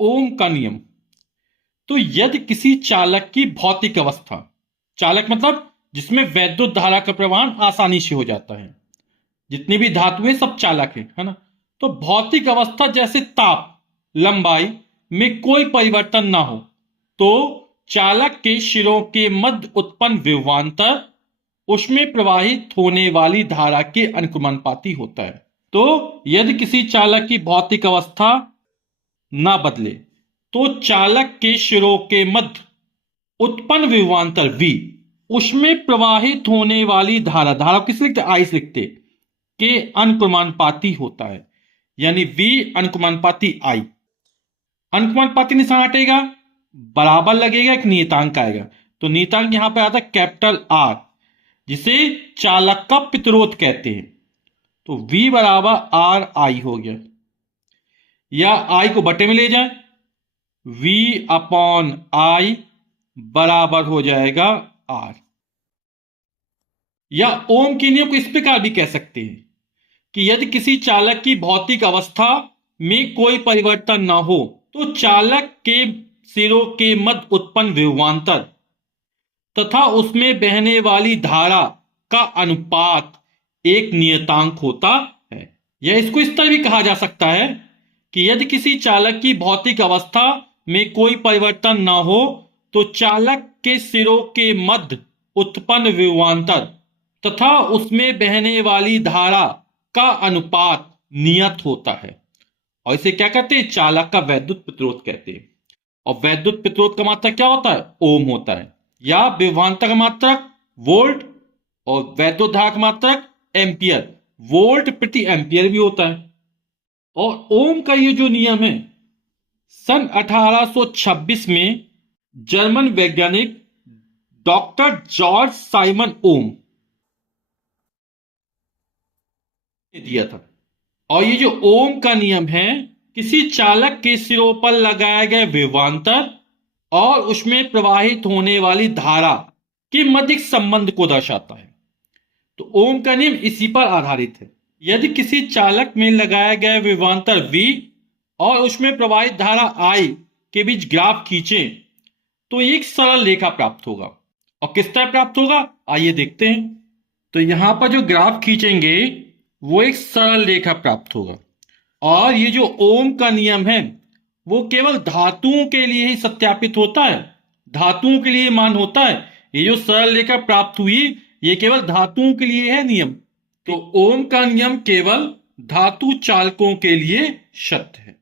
ओम का नियम। तो यदि किसी चालक की भौतिक अवस्था, चालक मतलब जिसमें वैद्युत धारा का प्रवाहन आसानी से हो जाता है, जितनी भी धातुएं सब चालक है ना। तो भौतिक अवस्था जैसे ताप, लंबाई में कोई परिवर्तन ना हो तो चालक के शिरों के मध्य उत्पन्न विभवांतर उसमें प्रवाहित होने वाली धारा के अनुक्रमानुपाती होता है। तो यदि किसी चालक की भौतिक अवस्था ना बदले तो चालक के शिरों के मध्य उत्पन्न विभवांतर V उसमें प्रवाहित होने वाली धारा, धारा किस लिखते, आई से लिखते, के अनुक्रमानुपाती होता है। यानी V अनुक्रमानुपाती I। अनुक्रमानुपाती निशान हटेगा, बराबर लगेगा, एक नियतांक आएगा। तो नियतांक यहां पर आता है कैपिटल R, जिसे चालक का प्रतिरोध कहते हैं। तो V बराबर R I हो गया, या I को बटे में ले जाए, V अपॉन I बराबर हो जाएगा R। या ओम के नियम को इस प्रकार भी कह सकते हैं कि यदि किसी चालक की भौतिक अवस्था में कोई परिवर्तन न हो तो चालक के सिरों के मध्य उत्पन्न विभवांतर तथा उसमें बहने वाली धारा का अनुपात एक नियतांक होता है। या इसको इस तरह भी कहा जा सकता है कि यदि किसी चालक की भौतिक अवस्था में कोई परिवर्तन न हो तो चालक के सिरों के मध्य उत्पन्न विभवांतर तथा उसमें बहने वाली धारा का अनुपात नियत होता है। और इसे क्या कहते हैं, चालक का वैद्युत प्रतिरोध कहते हैं। और वैद्युत प्रतिरोध का मात्रक क्या होता है, ओम होता है। या विभवांतर का मात्रक वोल्ट और वैद्युत धारा का मात्रक एम्पियर, वोल्ट प्रति एम्पियर भी होता है। और ओम का ये जो नियम है सन 1826 में जर्मन वैज्ञानिक डॉक्टर जॉर्ज साइमन ओम ने दिया था। और ये जो ओम का नियम है किसी चालक के सिरों पर लगाए गए विभवांतर और उसमें प्रवाहित होने वाली धारा के मध्य संबंध को दर्शाता है। तो ओम का नियम इसी पर आधारित है। यदि किसी चालक में लगाए गए विभवांतर V और उसमें प्रवाहित धारा I के बीच ग्राफ खींचे तो एक सरल रेखा प्राप्त होगा। और किस तरह प्राप्त होगा, आइए देखते हैं। तो यहां पर जो ग्राफ खींचेंगे वो एक सरल रेखा प्राप्त होगा। और ये जो ओम का नियम है वो केवल धातुओं के लिए ही सत्यापित होता है, धातुओं के लिए मान होता है। ये जो सरल रेखा प्राप्त हुई ये केवल धातुओं के लिए है नियम। तो ओम का नियम केवल धातु चालकों के लिए सत्य है।